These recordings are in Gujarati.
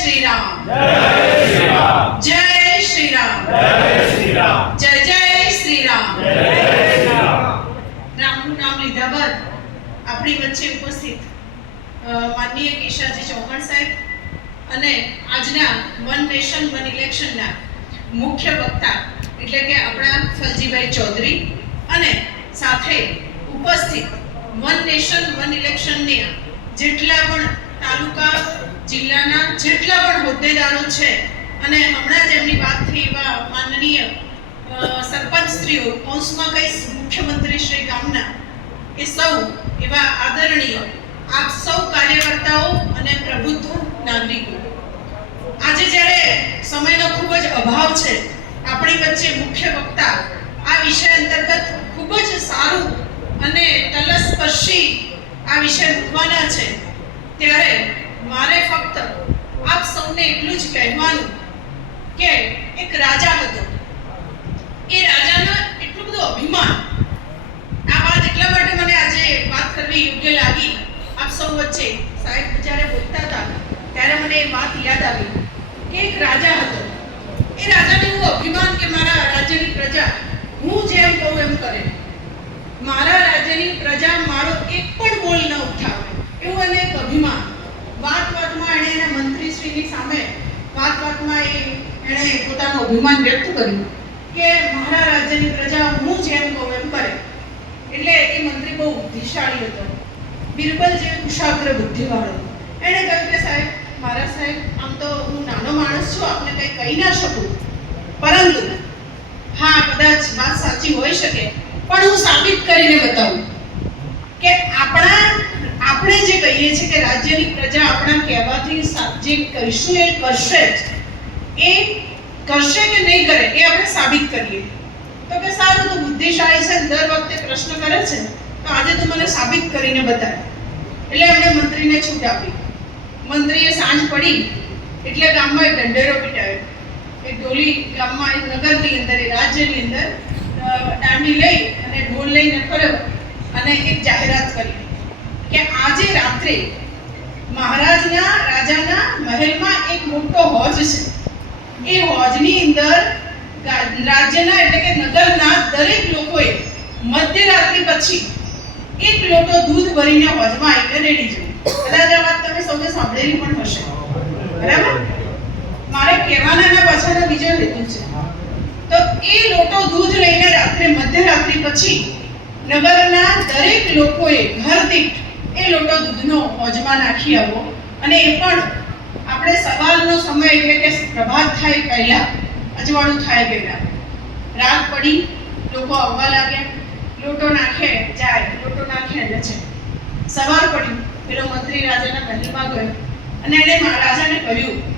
શ્રી રામ જય શ્રી રામ જય જય શ્રી રામ રામનું નામ લીધા બાદ આપણી વચ્ચે ઉપસ્થિત માનનીય કેશાજી ચૌહાણ સાહેબ અને આજના વન નેશન, વન ઇલેક્શનના મુખ્ય વક્તા એટલે કે આપણા ફલજીભાઈ ચૌધરી અને સાથે ઉપસ્થિત વન નેશન, વન ઇલેક્શનની જેટલા પણ તાલુકા જિલ્લાના જેટલા પણ હોદ્દેદારો છે, અને હમણાં જ એમની વાત થઈ એવા માનનીય સરપંચ શ્રીઓ કૌંસમાં કહીશ મુખ્યમંત્રી શ્રી ગામના, એ સૌ એવા આદરણીય, આપ સૌ કાર્યકર્તાઓ અને પ્રભુત્વ નાગરિકો. આજે જ્યારે સમયનો ખૂબ જ અભાવ છે, આપણી વચ્ચે મુખ્ય વક્તા આ વિષય અંતર્ગત ખૂબ જ સારું અને તલસ્પર્શી આ વિષય મૂકવાના છે, ત્યારે મારે ફક્ત આપ સૌને એટલું જ કહેવાનું કે એક રાજા હતો એ રાજાનો એટલું બધું અભિમાન આ વાત એટલા માટે મને આજે વાત કરવી યોગ્ય લાગી આપ સૌ વચ્ચે સાહેબ જ્યારે બોલતા હતા, ત્યારે મને એ વાત યાદ આવી કે એક રાજા હતો. એ રાજાને હું અભિમાન કે મારા રાજ્યની પ્રજા હું જેમ કહું એમ કરે. મારા રાજ્યની પ્રજા મારો એક પણ બોલ ન ઉઠાવે એવું એને એક અભિમાન વાત વાતમાં એણે એના મંત્રીશ્રીની સામે વાત વાતમાં એ એણે પોતાનું અભિમાન વ્યક્ત કર્યું કે મારા રાજ્યની પ્રજા હું જેમ કહું એમ કરે એટલે એ મંત્રી બહુ બુદ્ધિશાળી હતો બિરબલ જે કુશાગ્ર બુદ્ધિવાળો એણે કહ્યું કે સાહેબ, મારા સાહેબ, આમ તો હું નાનો માણસ છું, આપને કંઈ કહી ના શકું. પરંતુ, હા, કદાચ વાત સાચી હોઈ શકે, પણ હું સાબિત કરીને બતાવું કે આપણા, આપણે જે કહીએ છીએ કે રાજ્યની પ્રજા આપણા કહેવાથી જે કહીશું એ કરશે જ. એ કરશે કે નહીં કરે, એ આપણે સાબિત કરીએ. તો કે સારું, તો બુદ્ધિશાળી છે દર વખતે પ્રશ્ન કરે છે તો આજે તો મને સાબિત કરીને બતાવે એટલે એમણે મંત્રીને છૂટ આપી. મંત્રીએ સાંજ પડી એટલે ગામમાં એક ઢંઢેરો પીટાયો. એક ઢોલી ગામમાં એક નગરની અંદર એ રાજ્યની અંદર દાંડી લઈ અને ઢોલ લઈને ફર્યો અને એક જાહેરાત કરી કે આજે રાત્રે મહારાજના, રાજાના મહેલમાં એક મોટો હોજ છે. એ હોજની અંદર રાજ્યના એટલે કે નગરના દરેક લોકોએ મધ્યરાત્રિ પછી એક લોટો દૂધ ભરીને હોજમાં આવીને રેડી જવું કદાચ આ વાત તમે સૌએ સાંભળેલી પણ હશે. બરાબર? મારે કહેવાના પાછળનો બીજો હેતુ છે. તો એ લોટો દૂધ લઈને રાત્રે મધ્યરાત્રિ પછી નગરના દરેક લોકોએ ઘર દીઠ એ લોટો દૂધનો હોજમાં નાખી આવો અને એ પણ આપણે સવારનો સમય એટલે કે પ્રભાત થાય પહેલા, અજવાળું થાય પહેલા. રાત પડી, લોકો આવવા લાગ્યા. લોટો નાખે, જાય. લોટો નાખે એટલે છે. સવાર પેલો મંત્રી રાજાના મહેલમાં ગયો. અને એણે રાજાને કહ્યું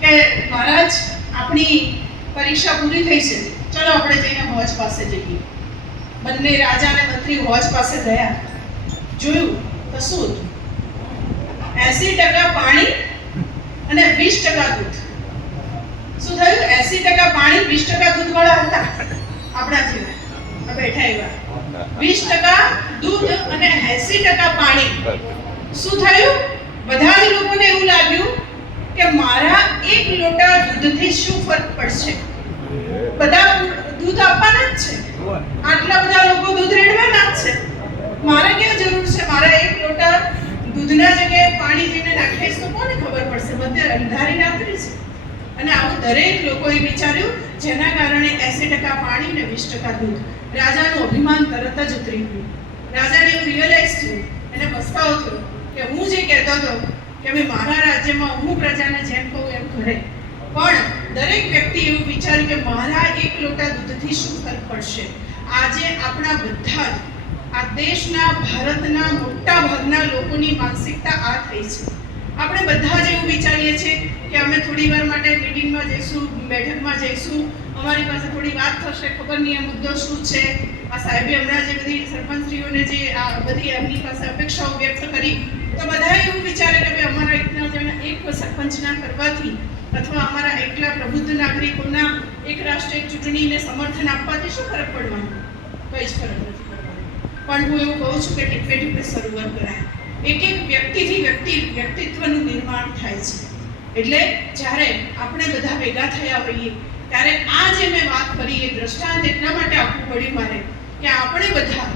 કે, મહારાજ, આપણી પરીક્ષા પૂરી થઈ છે. ચલો આપણે જઈને હોજ પાસે જઈએ. બંને રાજા અને મંત્રી હોજ પાસે ગયા. જોયું તો શું એસી ટકા પાણી અને વીસ ટકા દૂધ. શું થયું? એસી ટકા પાણી, વીસ ટકા દૂધ વાળા હતા? આપણા જેવા. બેઠા એવા. વીસ ટકા દૂધ અને એસી ટકા પાણી. શું થયું? બધા જ લોકોને એવું લાગ્યું કે મારા એક લોટા દૂધથી શું ફરક પડશે? બધા દૂધ આપવાના જ છે. આટલા બધા લોકો દૂધ રેડવાના જ છે. મારે કેવું જરૂર છે મારા એક લોટા દૂધના જગ્યાએ પાણી જઈને નાખીશ તો કોને ખબર પડશે? બધે અંધારી રાત્રિ છે. અને આવું દરેક લોકોએ વિચાર્યું જેના કારણે એસી ટકા પાણી ને વીસ ટકા દૂધ. રાજાનું અભિમાન તરત જ ઉતરી ગયું. રાજાને એવું રિયલાઇઝ થયું. એને પસ્તાવો થયો. કે હું જે કહેતો હતો કે ભાઈ મારા રાજ્યમાં હું પ્રજાને જેમ કહું એમ કરે પણ દરેક વ્યક્તિ એવું વિચાર્યું કે મારા એક લોટા દૂધથી શું ફરક પડશે? આજે આપણા બધા જ, આ દેશના, ભારતના મોટા ભાગના લોકોની માનસિકતા આ થઈ છે. આપણે બધા જ એવું વિચારીએ છીએ કે અમે થોડી વાર માટે મિટિંગમાં જઈશું, બેઠકમાં જઈશું. અમારી પાસે થોડી વાત થશે, ખબર નહીં મુદ્દો શું છે? આ સાહેબે હમણાં જે બધી સરપંચશ્રીઓને જે આ બધી એમની પાસે અપેક્ષાઓ વ્યક્ત કરી તો બધા એવું વિચારે કે અમારા એકના જણા એક સરપંચના કરવાથી અથવા અમારા એકલા પ્રબુદ્ધ નાગરિકોના એક રાષ્ટ્રીય ચૂંટણીને સમર્થન આપવાથી શું ફરક પડવાનો? કંઈ જ ફરક નથી પડવાનો. પણ હું એવું કહું છું કે ટીપે ટીપે શરૂઆત કરાય. એક એક વ્યક્તિથી વ્યક્તિ વ્યક્તિત્વનું નિર્માણ થાય છે. એટલે જ્યારે આપણે બધા ભેગા થયા હોઈએ, ત્યારે આ જે મેં વાત કરી એ દ્રષ્ટાંત એટલા માટે આપવું પડ્યું મારે કે આપણે બધા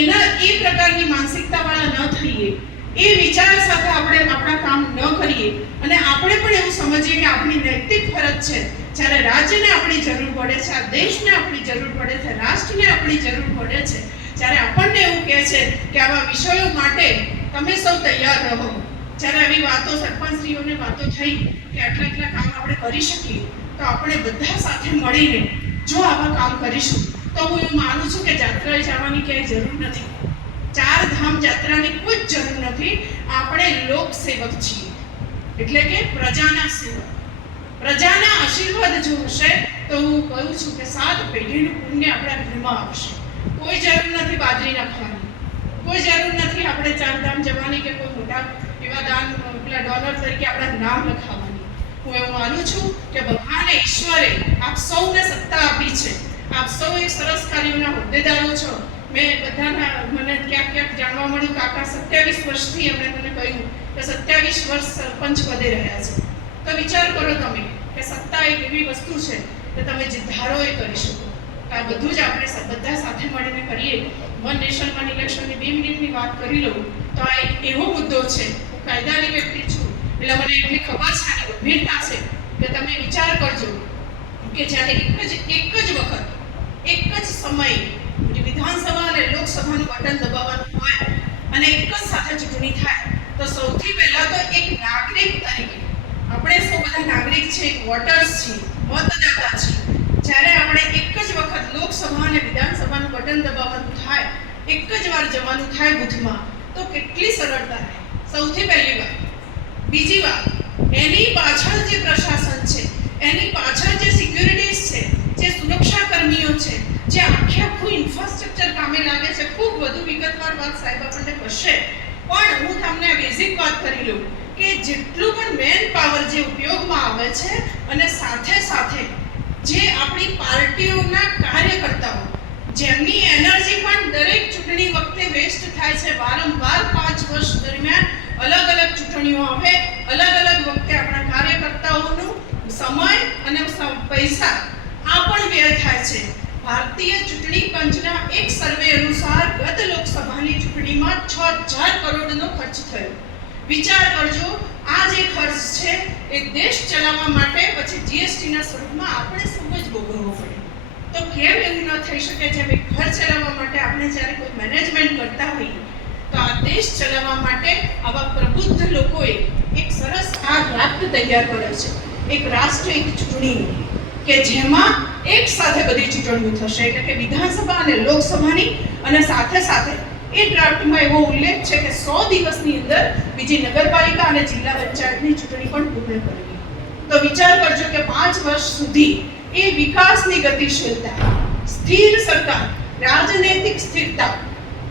એના એ પ્રકારની માનસિકતાવાળા ન થઈએ. એ વિચાર સાથે આપણે આપણા કામ ન કરીએ. અને આપણે પણ એવું સમજીએ કે આપણી નૈતિક ફરજ છે. જ્યારે રાજ્યને આપણી જરૂર પડે છે, આ દેશને આપણી જરૂર પડે છે, રાષ્ટ્રને આપણી જરૂર પડે છે, જ્યારે આપણને એવું કહે છે કે આવા વિષયો માટે તમે સૌ તૈયાર રહો. જ્યારે આવી વાતો સરપંચશ્રીઓને વાતો થઈ કે આટલા આટલા કામ આપણે કરી શકીએ, તો આપણે બધા સાથે મળીને જો આવા કામ કરીશું, તો હું એવું માનું છું કે જાત્રાએ જવાની ક્યાંય જરૂર નથી. ચાર ધામ યાત્રાની કોઈ જ જરૂર નથી. આપણે લોક સેવક છીએ. એટલે કે પ્રજાના સેવક. પ્રજાના આશીર્વાદ જો હશે, તો હું કહું છું કે સાત પેઢીનું પુણ્ય આપણા ઘરમાં આવશે. કોઈ જરૂર નથી બાજરી નાખવાની. કોઈ જરૂર નથી આપણે ચાર ધામ જવાની કે કોઈ મોટા એવા દાન, પેલા ડોલર તરીકે આપણા નામ લખાવવાની. હું એવું માનું છું કે ભગવાને ઈશ્વરે આપ સૌને સત્તા આપી છે. આપ સૌ એક સરસ કાર્યોના હોદ્દેદારો છો. મેં બધાના મને ક્યાંક ક્યાંક જાણવા મળ્યું કાકા સત્યાવીસ વર્ષથી એમણે મને કહ્યું કે સત્યાવીસ વર્ષ સરપંચ પદે રહ્યા છે. તો વિચાર કરો તમે કે સત્તા એક એવી વસ્તુ છે કે તમે જે ધારો એ કરી શકો. આ બધું જ આપણે બધા સાથે મળીને કરીએ. વન નેશન વન ઇલેક્શનની બે મિનિટની વાત કરી લઉં તો આ એક એવો મુદ્દો છે. હું કાયદાની વ્યક્તિ છું. એટલે મને એટલી ખબર છે અને ગંભીરતા છે. કે તમે વિચાર કરજો કે જ્યારે એક જ એક જ વખત, એક જ સમયે વિધાનસભા અને લોકસભાનું બટન દબાવવાનું હોય અને એક જ સાથે ચૂંટણી થાય, તો સૌથી પહેલા તો એક નાગરિક તરીકે, આપણે સૌ બધા નાગરિક છે વોટર્સ છીએ, મતદાતા છીએ. જ્યારે આપણે એક જ વખત લોકસભા અને વિધાનસભાનું બટન દબાવવાનું થાય, એક જ વાર જવાનું થાય બુથમાં, તો કેટલી સરળતા રહે? સૌથી પહેલી વાત. બીજી વાત, એની પાછળ જે પ્રશાસન છે, એની પાછળ જે સિક્યુરિટીઝ છે જે સુરક્ષા કર્મીઓ છે, જે આખે આખું ઇન્ફ્રાસ્ટ્રક્ચર કામે લાગે છે, ખૂબ વધુ વિગતવાર વાત સાહેબ આપણને કરશે પણ હું તમને બેઝિક વાત કરી લઉં કે જેટલું પણ મેન પાવર જે ઉપયોગમાં આવે છે અને સાથે સાથે જે આપણી પાર્ટીઓના કાર્યકર્તાઓ, જેમની એનર્જી પણ દરેક ચૂંટણી વખતે વેસ્ટ થાય છે, વારંવાર પાંચ વર્ષ દરમિયાન અલગ અલગ ચૂંટણીઓ આવે, અલગ અલગ વખતે આપણા કાર્યકર્તાઓનું સમય અને પૈસા આ પણ વ્યય થાય છે. ભારતીય ચૂંટણી પંચના એક સર્વે અનુસાર ગત લોકસભાની ચૂંટણીમાં છ હજાર કરોડનો ખર્ચ થયો. વિચાર કરજો, આ જે ખર્ચ છે એ દેશ ચલાવવા માટે પછી જીએસટીના સ્વરૂપમાં આપણે સૌ જ ભોગવવો પડે. તો કેમ એવું ન થઈ શકે જેમ એક ઘર ચલાવવા માટે આપણે જ્યારે કોઈ મેનેજમેન્ટ કરતા હોઈએ, તો આ દેશ ચલાવવા માટે આવા પ્રબુદ્ધ લોકોએ એક સરસ આ રાષ્ટ્ર તૈયાર કર્યો છે. એક રાષ્ટ્ર એક ચૂંટણી. કે જેમાં એક સાથે બધી ચૂંટણીઓ થશે. એટલે કે વિધાનસભા અને લોકસભાની અને સાથે સાથે એ ડ્રાફ્ટમાં એવો ઉલ્લેખ છે કે સો દિવસની અંદર બીજી નગરપાલિકા અને જિલ્લા પંચાયતની ચૂંટણી પણ પૂર્ણ કરવી તો વિચાર કરજો કે પાંચ વર્ષ સુધી એ વિકાસની ગતિશીલતા, સ્થિર સરકાર, રાજનૈતિક સ્થિરતા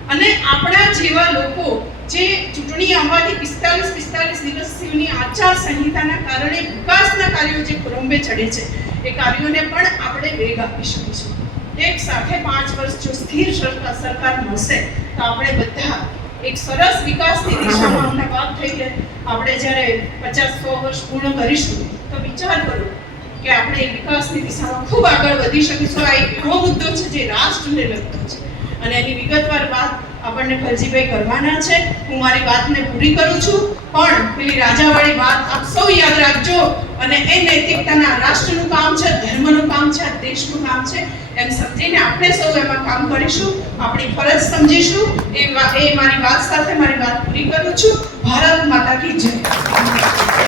અને આપણા જેવા લોકો જે ચૂંટણી આવવાથી પિસ્તાલીસ પિસ્તાલીસ દિવસની આચાર સંહિતાના કારણે વિકાસના કાર્યો જે ખોરંબે ચડે છે એ કાર્યોને પણ આપણે વેગ આપી શકીશું. એક સાથે પાંચ વર્ષ જો સ્થિર સરકાર મળશે, તો આપણે બધા એક સરસ વિકાસની દિશામાં અમને વાત થઈ છે આપણે જ્યારે પચાસ સો વર્ષ પૂર્ણ કરીશું, તો વિચાર કરો કે આપણે વિકાસની દિશામાં ખૂબ આગળ વધી શકીશું. આ એક એવો મુદ્દો છે જે રાષ્ટ્રને લગતો છે. અને એની વિગતવાર વાત આપણને ખલજીભાઈ કરવાના છે. હું મારી વાતને પૂરી કરું છું. પણ પેલી રાજાવાળી વાત આપ સૌ યાદ રાખજો અને એ નૈતિકતાના રાષ્ટ્રનું કામ છે, ધર્મનું કામ છે દેશનું કામ છે. એમ સમજીને આપણે સૌ એમાં કામ કરીશું. આપણી ફરજ સમજીશું. એ એ મારી વાત સાથે મારી વાત પૂરી કરું છું. ભારત માતા કી જય.